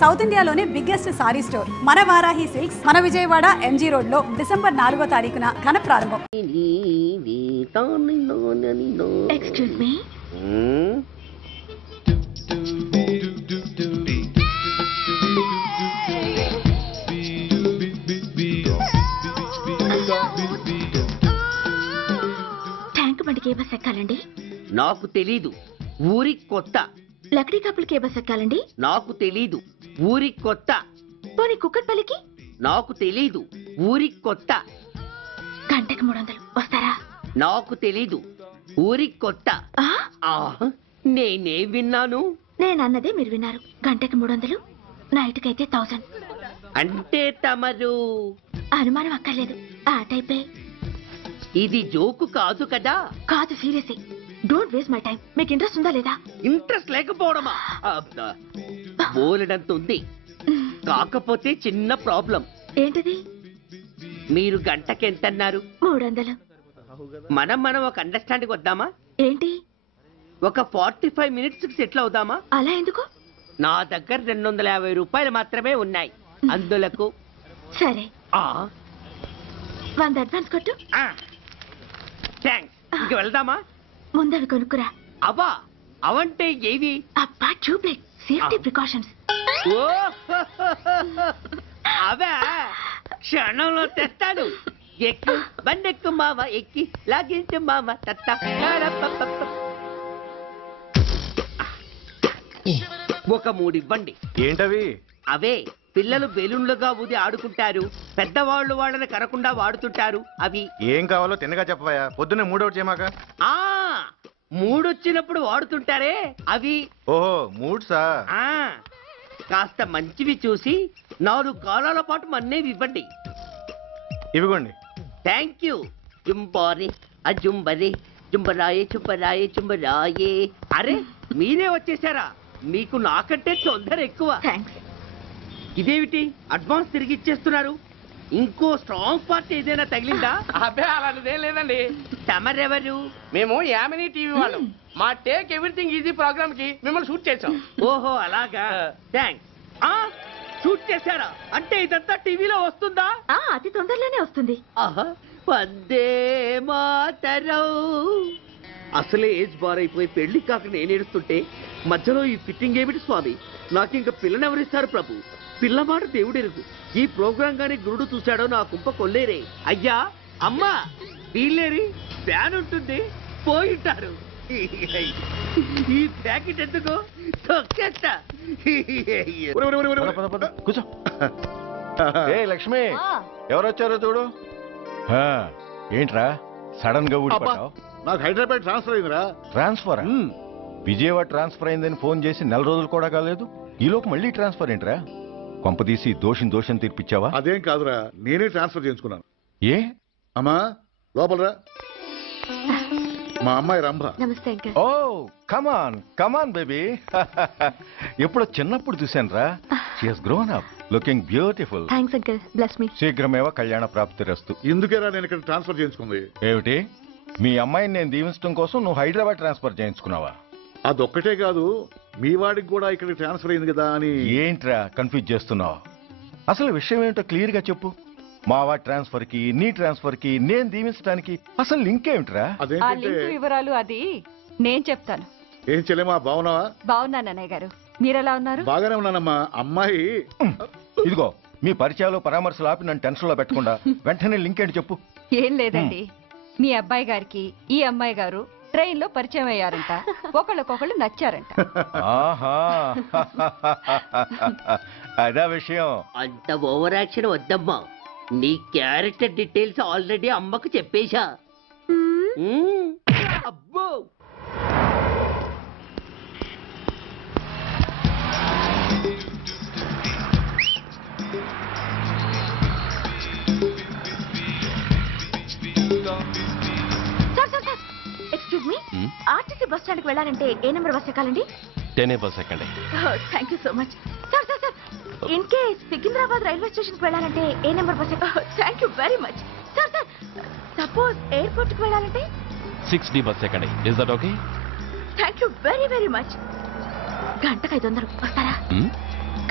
South ఇండియాలోనే biggest sorry store మన Varahi silks మన విజయవాడ ఎంజీ రోడ్ లో డిసెంబర్ 4వ తారీఖున ఘన ప్రారంభం. Excuse me. ట్యాంక్ బండికి ఏ బస్ ఎక్కాలండి? నాకు తెలీదు, ఊరి కొత్త. లక్డీ కప్పులకి ఏ బస్ ఎక్కాలండి? నాకు తెలీదు, ఊరి కొత్త. పోనీ కుక్కట్పల్లికి? నాకు తెలీదు, ఊరి కొత్త. గంటకి 300 వస్తారా? నాకు తెలీదు, ఊరి కొత్త. నేనే విన్నాను. నేనన్నదే మీరు విన్నారు. గంటకి 300, నైట్కి అయితే 1000. అంటే తమరు అనుమానం అక్కర్లేదు, ఆ టైపే. ఇది జోకు కాదు కదా? కాదు, serious. Don't waste my time. మీకు ఇంట్రెస్ట్ ఉందా లేదా? ఇంట్రెస్ట్ లేకపోవడమా? బోలెడంత ఉంది, కాకపోతే చిన్న ప్రాబ్లం. ఏంటిది? మీరు గంటకి ఎంత అన్నారు? 300. మనం ఒక అండర్స్టాండింగ్ వద్దామా? ఏంటి? ఒక 45 మినిట్స్ సెటిల్ అవుదామా? అలా ఎందుకు? నా దగ్గర 250 రూపాయలు మాత్రమే ఉన్నాయి. అందులకు సరే, 100 అడ్వాన్స్ కొట్టు. థ్యాంక్స్. ఇంక వెళ్దామా? ముందవి కొనుక్కురా. అబ్బా, అవంటే ఏవి? అబ్బా, ట్యూబ్లైట్, సేఫ్టీ ప్రికాషన్స్. అవే క్షణంలో తెస్తాను. ఎక్కు, బండెక్కు మావ, ఎక్కి లాగించు మావ. ఒక 3 ఇవ్వండి. ఏంటవి? అవే పిల్లలు బెలూన్లుగా ఊది ఆడుకుంటారు, పెద్దవాళ్ళు వాళ్ళని కరకుండా వాడుతుంటారు. అవి ఏం కావాలో తిన్నగా చెప్పవా? పొద్దున్నే మూడోటి చేయమాక. 3 వచ్చినప్పుడు వాడుతుంటారే అవి. ఓహో, మూడ్సా? కాస్త మంచివి చూసి 4 కాలాల పాటు మన్నేవి ఇవ్వండి. ఇవిగోండి. Thank you. జుంబారే అజుంబరే, జుంబరాయే చుంబరాయే చుంబరాయే. అరే, మీరే వచ్చేసారా? మీకు నాకంటే తొందర ఎక్కువ. ఇదేమిటి అడ్వాన్స్ తిరిగి ఇచ్చేస్తున్నారు? ఇంకో స్ట్రాంగ్ పార్ట్ ఏదైనా తగిలిందా? అబ్బే, అలాంటిదేం లేదండి. తమరెవరు? మేము యామినీ టీవీ వాళ్ళం. మా టేక్ ఎవ్రీథింగ్ ఈజీ ప్రోగ్రామ్ కి మిమ్మల్ని షూట్ చేసాం. ఓహో, అలాగా. థ్యాంక్స్. షూట్ చేశారా? అంటే ఇదంతా టీవీలో వస్తుందా? అతి తొందరలోనే వస్తుంది. వందే మాతరం. అసలే ఏజ్ బార్ అయిపోయి పెళ్లి కాక నేను ఏడుస్తుంటే మధ్యలో ఈ ఫిట్టింగ్ ఏమిటి స్వామి? నాకు ఇంకా పిల్లనెవరిస్తారు ప్రభు? పిల్లమాట దేవుడెరుగు. ఈ ప్రోగ్రాం గాని గురుడు చూశాడో నా కుంప కొల్లేరే. అయ్యా, అమ్మా, వీళ్ళేరి ఫ్యాన్ ఉంటుంది, పోయింటారు. ఈ ప్యాకెట్ ఎందుకు తొక్కేస్తా. కూర్చో. ఏ లక్ష్మి, ఎవరొచ్చారో చూడు. ఏంట్రా సడన్ గా ఊడిపడ్డావు? నాకు హైదరాబాద్ ట్రాన్స్ఫర్ అయిందిరా. ట్రాన్స్ఫర్? విజయవాడ ట్రాన్స్ఫర్ అయిందని ఫోన్ చేసి 4 రోజులు కూడా కాలేదు. ఈలోపు మళ్ళీ ట్రాన్స్ఫర్ ఏంట్రా? కొంపదీసి దోషం తీర్పిచ్చావా? అదేం కాదురా, నేనే ట్రాన్స్ఫర్ చేసుకున్నాను. ఏ? అమ్మా, లోపలరా. మా అమ్మాయి రంభ. నమస్తే. ఓ, కమాన్ కమాన్ బేబీ. ఎప్పుడో చిన్నప్పుడు చూశాను రా. She has grown up, looking beautiful. Thanks uncle, bless me. శీఘ్రమేవ కళ్యాణ ప్రాప్తిరస్తు. ఇందుకేరా నేను ఇక్కడ ట్రాన్స్ఫర్ చేయించుకుంది. ఏమిటి? మీ అమ్మాయిని నేను దీవించడం కోసం నువ్వు హైదరాబాద్ ట్రాన్స్ఫర్ చేయించుకున్నావా? అదొక్కటే కాదు, మీ వాడికి కూడా ఇక్కడ ట్రాన్స్ఫర్ అయింది కదా అని. ఏంట్రా కన్ఫ్యూజ్ చేస్తున్నావు? అసలు విషయం ఏంటో క్లియర్ గా చెప్పు. మా వాడి ట్రాన్స్ఫర్ కి నీ ట్రాన్స్ఫర్ కి నేను దీవించడానికి అసలు లింక్ ఏమిట్రా? అదేంటంటే వివరాలు అది నేను చెప్తాను. ఏం చెల్లెమా, బాగున్నావా? బాగున్నాను అన్నయ్య గారు, మీరెలా ఉన్నారు? బాగానే ఉన్నానమ్మా. అమ్మాయి ఇదిగో, మీ పరిచయాలు పరామర్శలు ఆపి నన్ను టెన్షన్ లో పెట్టకుండా వెంటనే లింక్ ఏంటి చెప్పు. ఏం లేదండి, మీ అబ్బాయి గారికి ఈ అమ్మాయి గారు ట్రైన్ లో పరిచయం అయ్యారంట, ఒకళ్ళకొకళ్ళు నచ్చారంట. ఆహా, అదా విషయం. అంత ఓవర్ యాక్షన్ వద్దమ్మా. నీ క్యారెక్టర్ డీటెయిల్స్ ఆల్రెడీ అమ్మకు చెప్పేశా. అబ్బో, excuse me, RTC bus stand కి వెళ్ళాలంటే ఏ నెంబర్ బస్ ఎక్కాలండి? 10 బస్ ఎక్కండి. Thank you so much. Sir sir sir, in case Secunderabad railway station కి వెళ్ళాలంటే ఏ నెంబర్ బస్ ఎక్కాలి? Thank you very much. Sir sir, suppose airport కి వెళ్ళాలంటే 6D బస్ ఎక్కండి. Is that okay? Thank you very very much. గంటకు 500 వస్తారా?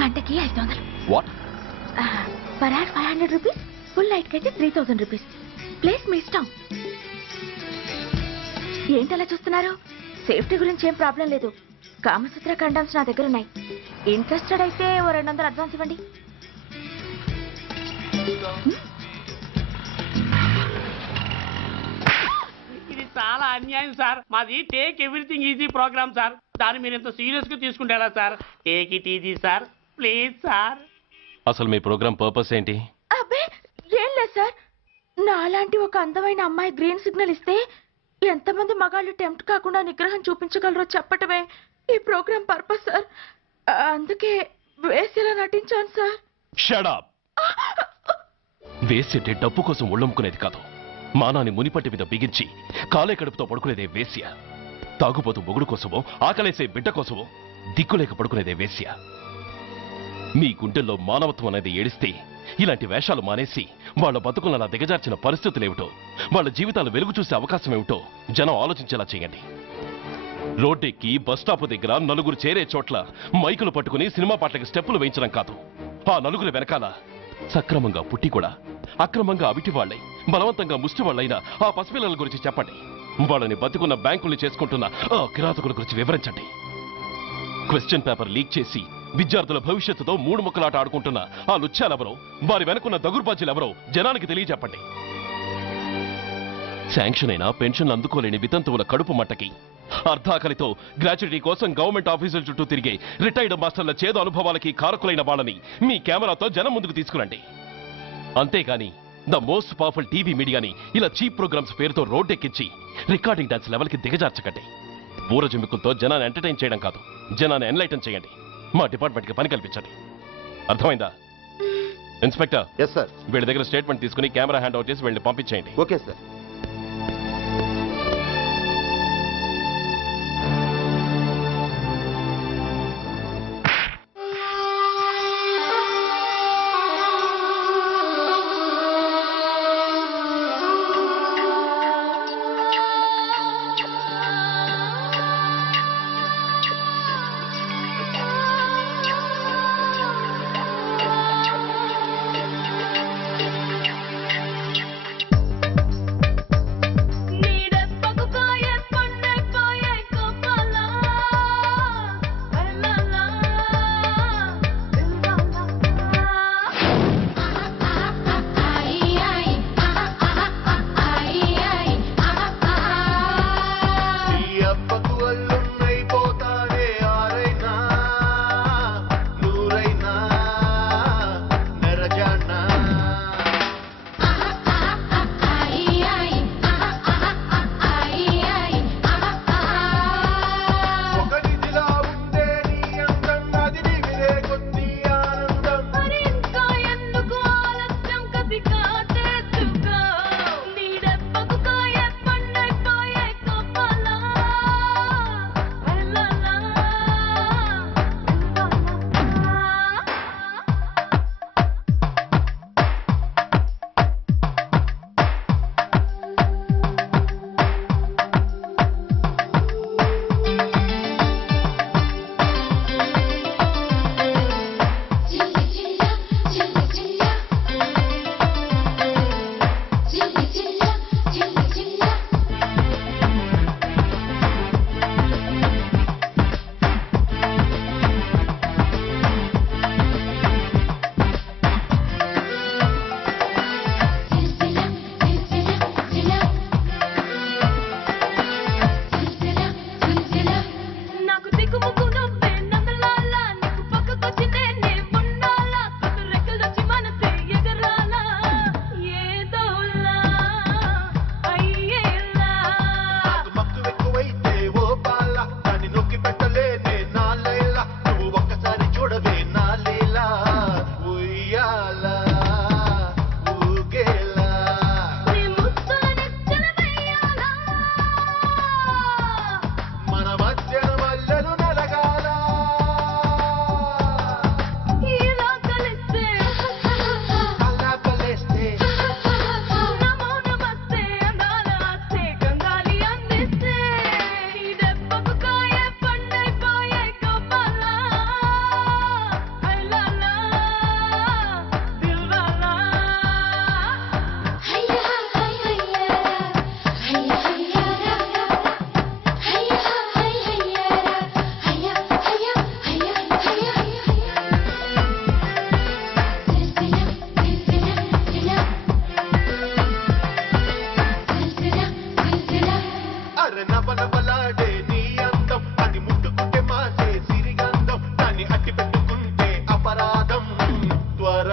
గంటకి 500. What? Per hour 500 rupees, full night కైతే 3000 రూపీస్. ప్లేస్ మీ ఇష్టం. ఏంటలా చూస్తున్నారు? సేఫ్టీ గురించి ఏం ప్రాబ్లం లేదు. కామసూత్ర కండమ్స్ నా దగ్గర ఉన్నాయి. ఇంట్రెస్టెడ్ అయితే ఓ 200 అడ్వాన్స్ ఇవ్వండి. ఇది చాలా అన్యాయం సార్. మాది take everything easy program sir. దాన్ని మీరు ఇంత సీరియస్ గా తీసుకుంటారా sir? Take it easy sir, please sir. అసలు మీ ప్రోగ్రామ్ పర్పస్ ఏంటి? అబ్బే ఏం లేదు సార్. నాలాంటి ఒక అందమైన అమ్మాయి గ్రీన్ సిగ్నల్ ఇస్తే ఎంతమంది మగాళ్ళు టెంప్ట్ కాకుండా నిగ్రహం చూపించగలరో చెప్పటమే ఈ ప్రోగ్రామ్ పర్పస్ సార్. అందుకే వేసేలా నటించాను సార్. Shut up. వేసంటే డబ్బు కోసం ఒళ్ళమ్ముకునేది కాదు. మానాన్ని మునిపట్టి మీద బిగించి కాలే కడుపుతో పడుకునేదే వేశ్య. తాగుపోతూ మొగుడు కోసమో, ఆకలేసే బిడ్డ కోసమో దిక్కులేక పడుకునేదే వేశ్య. మీ గుండెల్లో మానవత్వం అనేది ఏడిస్తే ఇలాంటి వేషాలు మానేసి వాళ్ళ బతుకులను అలా దిగజార్చిన పరిస్థితులేమిటో, వాళ్ళ జీవితాలు వెలుగు చూసే అవకాశం ఏమిటో జనం ఆలోచించేలా చేయండి. రోడ్డెక్కి బస్టాప్ దగ్గర నలుగురు చేరే చోట్ల మైకులు పట్టుకుని సినిమా పాటలకు స్టెప్పులు వేయించడం కాదు. ఆ నలుగురు వెనకాల సక్రమంగా పుట్టి కూడా అక్రమంగా అవిటి వాళ్ళై బలవంతంగా ముష్టి వాళ్ళైన ఆ పసిపిల్లల గురించి చెప్పండి. వాళ్ళని బతుకున్న బ్యాంకుల్ని చేసుకుంటున్న ఆ కిరాతకుల గురించి వివరించండి. క్వశ్చన్ పేపర్ లీక్ చేసి విద్యార్థుల భవిష్యత్తుతో మూడు ముక్కలాట ఆడుకుంటున్న ఆ లుచ్చాలెవరో, వారి వెనుకున్న దగుర్బాజీలెవరో జనానికి తెలియజెప్పండి. శాంక్షన్ అయినా పెన్షన్ అందుకోలేని వితంతువుల కడుపు మట్టకి, అర్ధాకలితో గ్రాట్యుటీ కోసం గవర్నమెంట్ ఆఫీసుల చుట్టూ తిరిగే రిటైర్డ్ మాస్టర్ల చేదు అనుభవాలకి కారకులైన వాళ్ళని మీ కెమెరాతో జనం ముందుకు తీసుకురండి. అంతేగాని ద మోస్ట్ పవర్ఫుల్ టీవీ మీడియాని ఇలా చీప్ ప్రోగ్రామ్స్ పేరుతో రోడ్డెక్కించి రికార్డింగ్ డాన్స్ లెవెల్కి దిగజార్చకండి. ఊరజుమ్మికులతో జనాన్ని ఎంటర్టైన్ చేయడం కాదు, జనాన్ని ఎన్లైటన్ చేయండి. మా డిపార్ట్మెంట్కి పని కల్పించండి. అర్థమైందా? Inspector, yes sir. వీళ్ళ దగ్గర స్టేట్మెంట్ తీసుకుని కెమెరా హ్యాండ్ అవుట్ చేసి వీళ్ళని పంపించేయండి. Okay sir.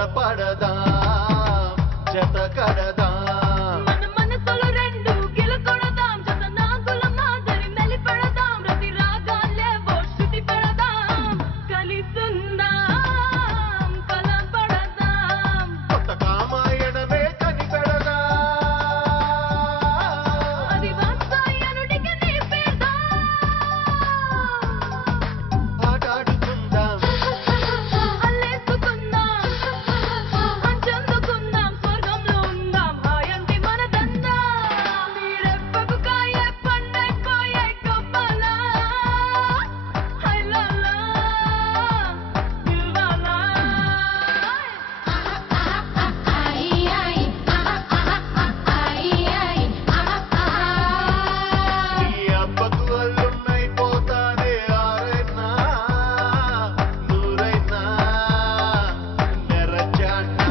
త్వరపడదా జత కడదా మన మనసులు రెండు గిలకొడదాం జత నాగుల మాదిరి మెలి పెడదాం రతి రాగాలేవో శృతి పెడదాం కలిసుందాం కలపడదాం కొత్త కామాయణమే కనిపెడదా అది వాత్సాయనుడికి నేర్పేద్దాం ఆటాడుకుందాం అల్లేసుకుందాం అంచందుకుందాం స్వర్గంలో ఉందాం హాయంది మనదందా మీరెప్పకు కాయే పండైపోయే గొప్పలా హైలాలా దిల్వాలా ఈ అబ్బకు అల్లున్నైపోతానే ఆరైనా నూరైనా నెరచానా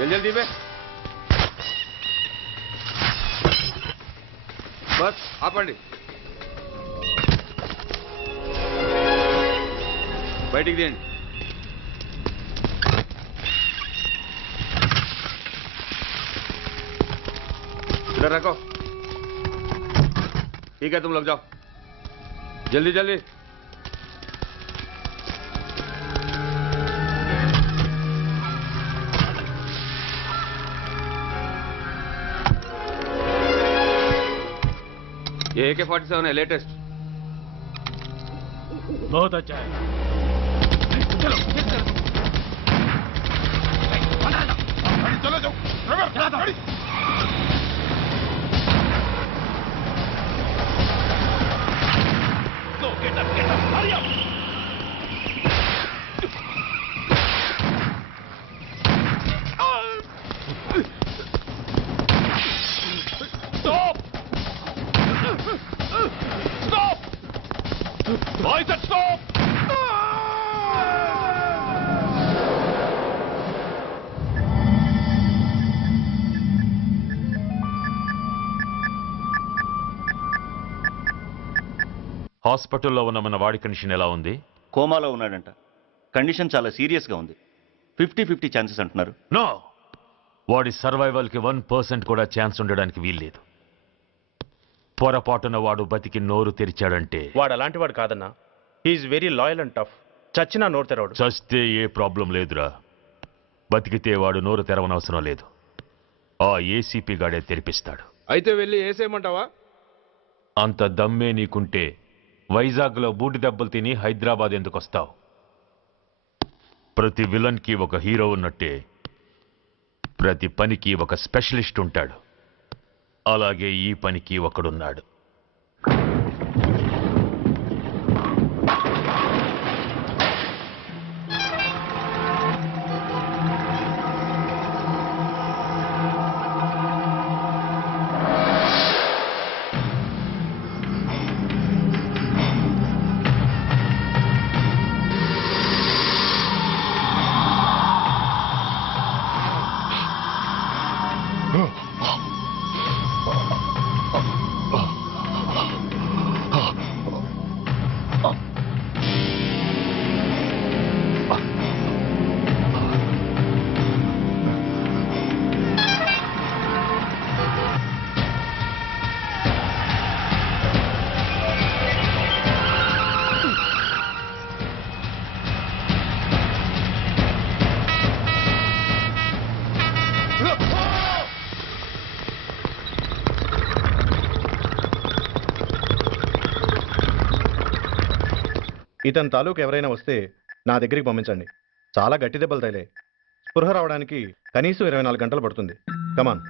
जल्दी जल्दी में बस ఆపండి బయటికి తీయండి इधर रखो ठीक है तुम लोग जाओ जल्दी जल्दी ये AK-47 है लेटेस्ट बहुत अच्छा है Stop! Stop! I said stop! హాస్పిటల్లో ఉన్న మన వాడి కండిషన్ ఎలా ఉంది? కోమాలో ఉన్నాడంట. కండిషన్ చాలా సీరియస్గా ఉంది. 50-50 ఛాన్సెస్ అంటున్నారు. నో, వాడి సర్వైవల్కి 1% కూడా ఛాన్స్ ఉండడానికి వీల్లేదు. పొరపాటున వాడు బతికి నోరు తెరిచాడంటే వాడు అలాంటి వాడు కాదన్నా. He is very loyal and tough. చచ్చినా నోరు తెరవడు. చస్తే ఏ ప్రాబ్లం లేదురా. బతికితే వాడు నోరు తెరవనవసరం లేదు. ఆ ఏసీపీ గాడే తెరిపిస్తాడు. అయితే వెళ్ళి ఏసేయమంటావా? అంత దమ్మే నీకుంటే వైజాగ్లో బూటి దెబ్బలు తిని హైదరాబాద్ ఎందుకు వస్తావు? ప్రతి విలన్కి ఒక హీరో ఉన్నట్టే ప్రతి పనికి ఒక స్పెషలిస్ట్ ఉంటాడు. అలాగే ఈ పనికి ఒకడున్నాడు. ఇతని తాలూకు ఎవరైనా వస్తే నా దగ్గరికి పంపించండి. చాలా గట్టి దెబ్బలు తగిలే. స్పృహ రావడానికి కనీసం 24 గంటలు పడుతుంది. కమాన్.